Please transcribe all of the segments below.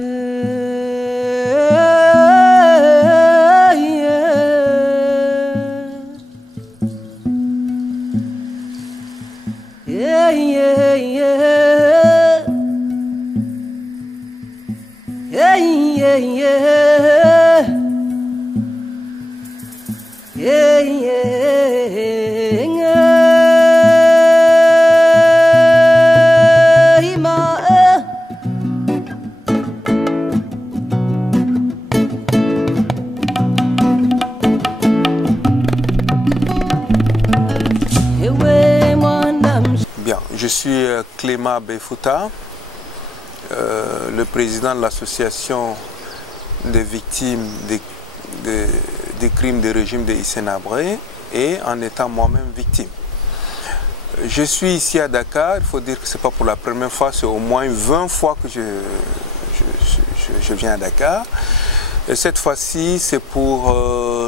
Bien, je suis Clément Befouta, le président de l'association des victimes des crimes de régime de Hissène Habré et en étant moi-même victime. Je suis ici à Dakar, il faut dire que ce n'est pas pour la première fois, c'est au moins 20 fois que je viens à Dakar. Et cette fois-ci, c'est pour,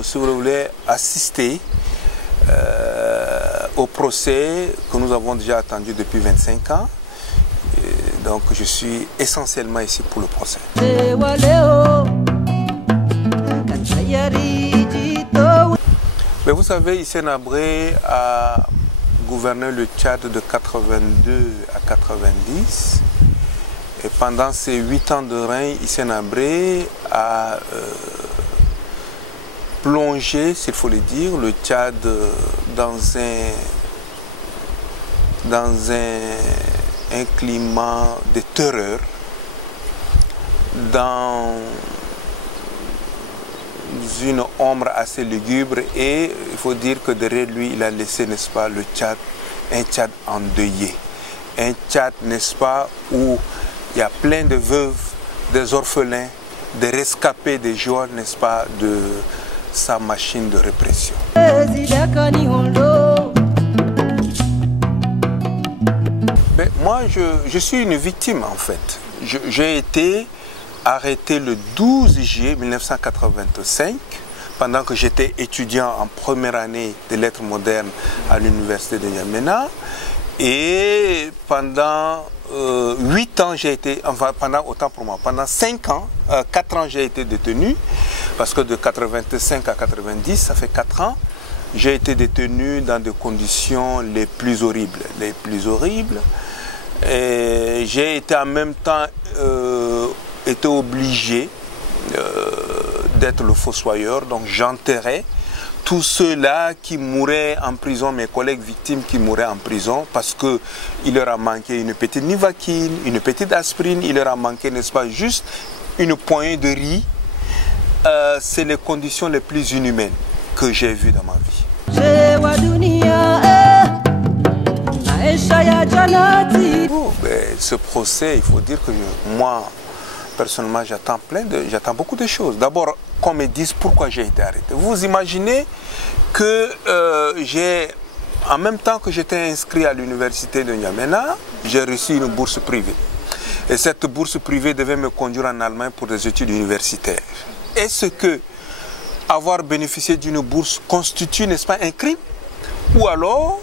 si vous voulez, assister au procès que nous avons déjà attendu depuis 25 ans. Et donc je suis essentiellement ici pour le procès. Mais vous savez, Hissène Habré a gouverné le Tchad de 82 à 90. Et pendant ces 8 ans de règne, Hissène Habré a plongé, s'il faut le dire, le Tchad dans un climat de terreur, dans une ombre assez lugubre, et il faut dire que derrière lui, il a laissé, n'est-ce pas, le Tchad, un Tchad endeuillé. Un Tchad, n'est-ce pas, où il y a plein de veuves, des orphelins, des rescapés, des joueurs, n'est-ce pas, de sa machine de répression. Mais moi, je suis une victime en fait. J'ai été arrêté le 12 juillet 1985 pendant que j'étais étudiant en première année de lettres modernes à l'université de N'Djamena. Et pendant 8 ans, j'ai été, enfin pendant autant pour moi, pendant 5 ans, 4 ans j'ai été détenu, parce que de 85 à 90, ça fait 4 ans, j'ai été détenu dans des conditions les plus horribles. Et j'ai été en même temps été obligé d'être le fossoyeur, donc j'enterrais tous ceux-là qui mouraient en prison, mes collègues victimes qui mouraient en prison, parce qu'il leur a manqué une petite nivaquine, une petite aspirine, il leur a manqué, n'est-ce pas, juste une poignée de riz. C'est les conditions les plus inhumaines que j'ai vues dans ma vie. Ce procès, il faut dire que moi, personnellement, j'attends beaucoup de choses. D'abord, qu'on me dise pourquoi j'ai été arrêté. Vous imaginez que en même temps que j'étais inscrit à l'université de N'Djamena, j'ai reçu une bourse privée. Et cette bourse privée devait me conduire en Allemagne pour des études universitaires. Est-ce que avoir bénéficié d'une bourse constitue, n'est-ce pas, un crime? Ou alors,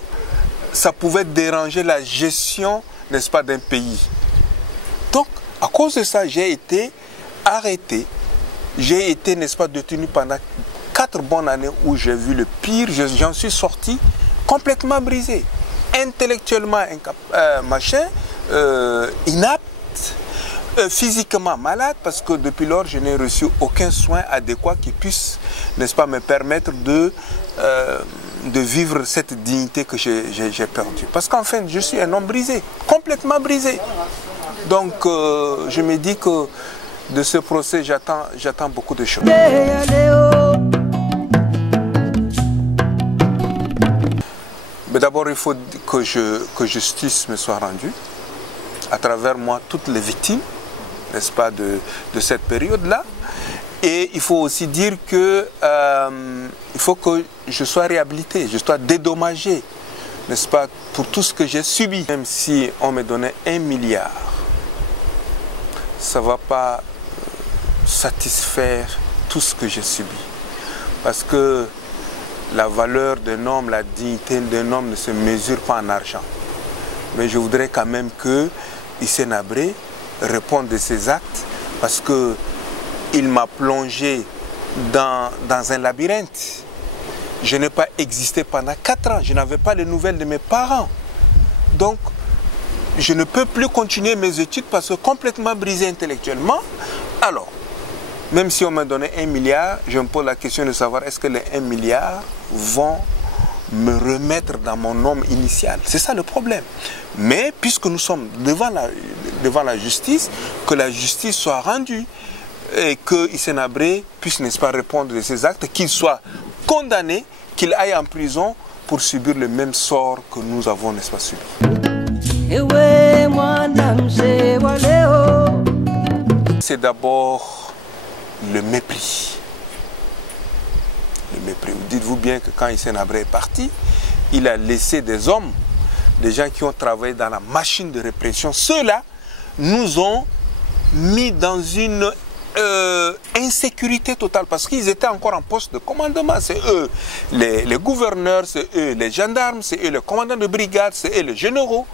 ça pouvait déranger la gestion, n'est-ce pas, d'un pays? Donc, à cause de ça, j'ai été arrêté. J'ai été, n'est-ce pas, détenu pendant 4 bonnes années où j'ai vu le pire. J'en suis sorti complètement brisé, intellectuellement inapte, physiquement malade, parce que depuis lors, je n'ai reçu aucun soin adéquat qui puisse, n'est-ce pas, me permettre de vivre cette dignité que j'ai perdue. Parce qu'enfin, je suis un homme brisé, complètement brisé. Donc, je me dis que de ce procès, j'attends beaucoup de choses. Mais d'abord, il faut que justice me soit rendue, à travers moi, toutes les victimes, n'est-ce pas, de cette période-là. Et il faut aussi dire que il faut que je sois réhabilité, je sois dédommagé, n'est-ce pas, pour tout ce que j'ai subi. Même si on me donnait 1 milliard, ça ne va pas satisfaire tout ce que j'ai subi. Parce que la valeur d'un homme, la dignité d'un homme ne se mesure pas en argent. Mais je voudrais quand même que Hissène Habré réponde de ses actes parce qu'il m'a plongé dans un labyrinthe. Je n'ai pas existé pendant 4 ans, je n'avais pas les nouvelles de mes parents. Donc, je ne peux plus continuer mes études parce que complètement brisé intellectuellement. Alors, même si on m'a donné 1 milliard, je me pose la question de savoir est-ce que les 1 milliard vont me remettre dans mon homme initial. C'est ça le problème. Mais puisque nous sommes devant la justice, que la justice soit rendue et que Hissène Habré puisse, n'est-ce pas, répondre de ses actes, qu'il soit condamné, qu'il aille en prison pour subir le même sort que nous avons, n'est-ce pas, subi. C'est d'abord le mépris. Le mépris. Dites-vous bien que quand Hissène Habré est parti, il a laissé des hommes, des gens qui ont travaillé dans la machine de répression. Ceux-là nous ont mis dans une insécurité totale parce qu'ils étaient encore en poste de commandement. C'est eux les gouverneurs, c'est eux les gendarmes, c'est eux les commandants de brigade, c'est eux les généraux.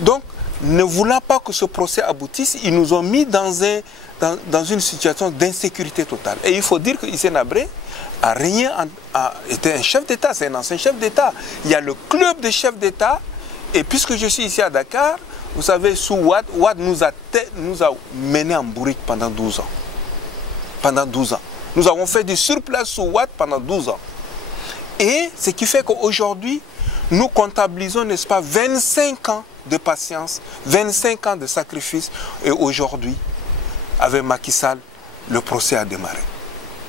Donc, ne voulant pas que ce procès aboutisse, ils nous ont mis dans une situation d'insécurité totale. Et il faut dire que Hissène Habré était un chef d'État, c'est un ancien chef d'État. Il y a le club des chefs d'État. Et puisque je suis ici à Dakar, vous savez, sous Wade nous a menés en bourrique pendant 12 ans. Pendant 12 ans. Nous avons fait du surplace sous Wade pendant 12 ans. Et ce qui fait qu'aujourd'hui, nous comptabilisons, n'est-ce pas, 25 ans de patience, 25 ans de sacrifice. Et aujourd'hui, avec Macky Sall, le procès a démarré.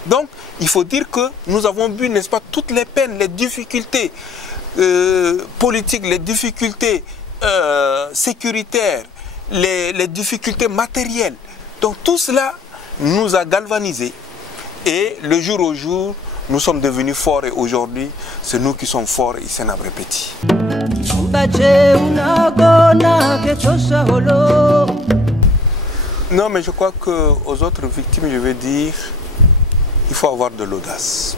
Donc, il faut dire que nous avons vu, n'est-ce pas, toutes les peines, les difficultés politiques, les difficultés sécuritaires, les difficultés matérielles. Donc, tout cela nous a galvanisés. Et le jour au jour, nous sommes devenus forts et aujourd'hui, c'est nous qui sommes forts et Hissène Habré petit. Non, mais je crois qu'aux autres victimes, je vais dire, il faut avoir de l'audace.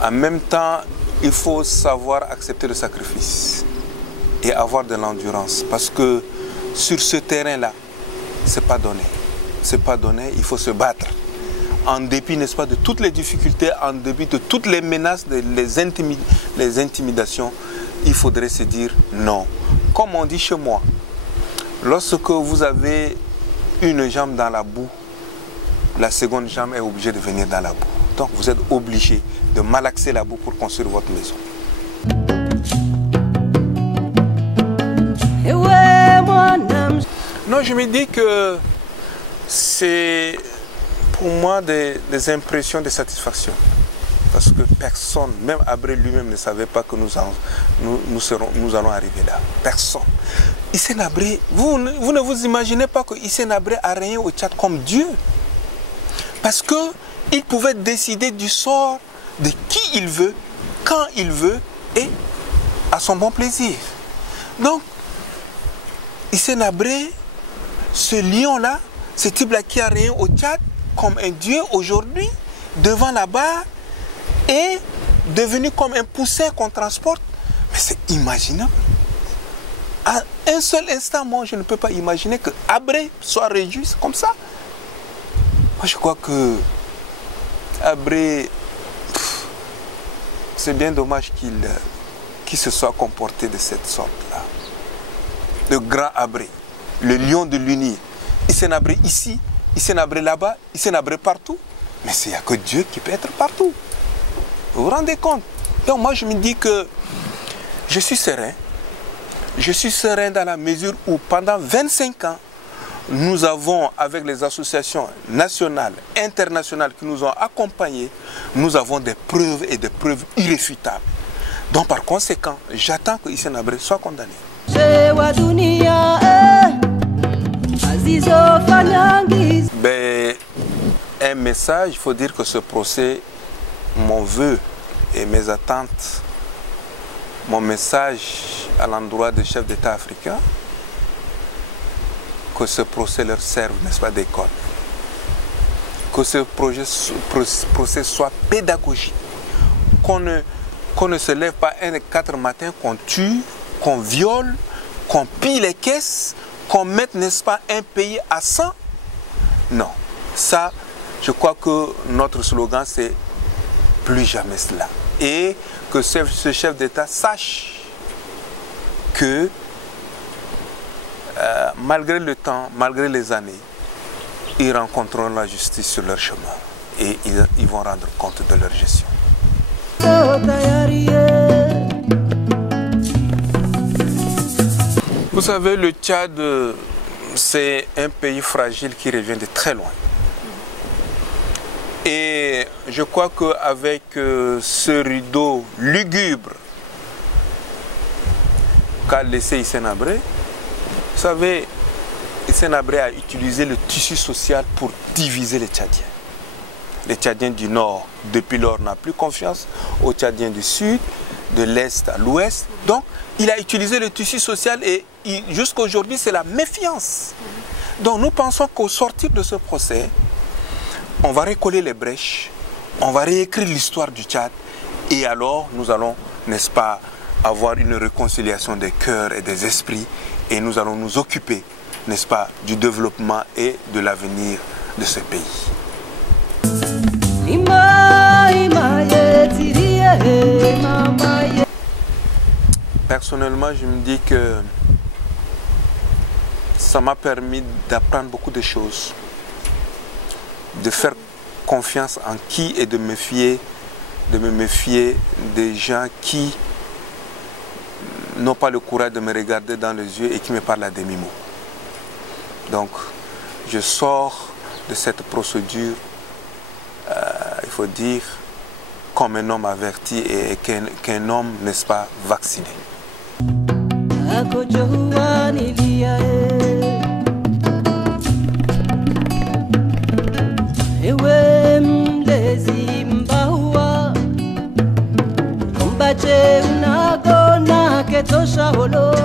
En même temps, il faut savoir accepter le sacrifice et avoir de l'endurance. Parce que sur ce terrain-là, ce n'est pas donné. Ce n'est pas donné, il faut se battre. En dépit, n'est-ce pas, de toutes les difficultés, en dépit de toutes les menaces, les intimidations, il faudrait se dire non. Comme on dit chez moi, lorsque vous avez une jambe dans la boue, la seconde jambe est obligée de venir dans la boue. Donc vous êtes obligé de malaxer la boue pour construire votre maison. Non, je me dis que c'est pour moi des impressions de satisfaction. Parce que personne, même Habré lui-même ne savait pas que nous allons arriver là. Personne. Hissène Habré, vous ne vous imaginez pas que Hissène Habré a régné au Tchad comme Dieu. Parce qu'il pouvait décider du sort de qui il veut, quand il veut et à son bon plaisir. Donc, Hissène Habré, ce lion-là, ce type-là qui a régné au Tchad comme un Dieu aujourd'hui, devant la barre, est devenu comme un poussin qu'on transporte. Mais c'est imaginable. À un seul instant, moi, je ne peux pas imaginer que Habré soit réduit comme ça. Moi, je crois que Habré, c'est bien dommage qu'il se soit comporté de cette sorte-là. Le grand Habré, le lion de l'Uni. Hissène Habré ici, Hissène Habré là-bas, Hissène Habré partout. Mais il n'y a que Dieu qui peut être partout. Vous vous rendez compte? Donc moi, je me dis que je suis serein. Je suis serein dans la mesure où pendant 25 ans, nous avons, avec les associations nationales, internationales qui nous ont accompagnés, nous avons des preuves et des preuves irréfutables. Donc par conséquent, j'attends que Hissène Habré soit condamné. Ben, un message, il faut dire que ce procès, mon vœu et mes attentes, mon message à l'endroit des chefs d'État africains, que ce procès leur serve, n'est-ce pas, d'école. Que ce procès soit pédagogique. Qu'on ne se lève pas un des 4 matins, qu'on tue, qu'on viole, qu'on pille les caisses, qu'on mette, n'est-ce pas, un pays à 100 Non. Ça, je crois que notre slogan, c'est plus jamais cela. Et que ce chef d'État sache que malgré le temps, malgré les années, ils rencontreront la justice sur leur chemin et ils vont rendre compte de leur gestion. Vous savez, le Tchad, c'est un pays fragile qui revient de très loin. Et je crois qu'avec ce rideau lugubre qu'a laissé Hissène Habré, vous savez, Hissène Habré a utilisé le tissu social pour diviser les Tchadiens. Les Tchadiens du Nord, depuis lors, n'ont plus confiance aux Tchadiens du Sud, de l'Est à l'Ouest. Donc, il a utilisé le tissu social et jusqu'à aujourd'hui, c'est la méfiance. Donc, nous pensons qu'au sortir de ce procès, on va recoller les brèches, on va réécrire l'histoire du Tchad et alors nous allons, n'est-ce pas, avoir une réconciliation des cœurs et des esprits et nous allons nous occuper, n'est-ce pas, du développement et de l'avenir de ce pays. Personnellement, je me dis que ça m'a permis d'apprendre beaucoup de choses, de faire confiance en qui et de me méfier des gens qui n'ont pas le courage de me regarder dans les yeux et qui me parlent à demi-mot. Donc, je sors de cette procédure, il faut dire, comme un homme averti et qu'un homme, n'est-ce pas, vacciné. Una gona que tosha holo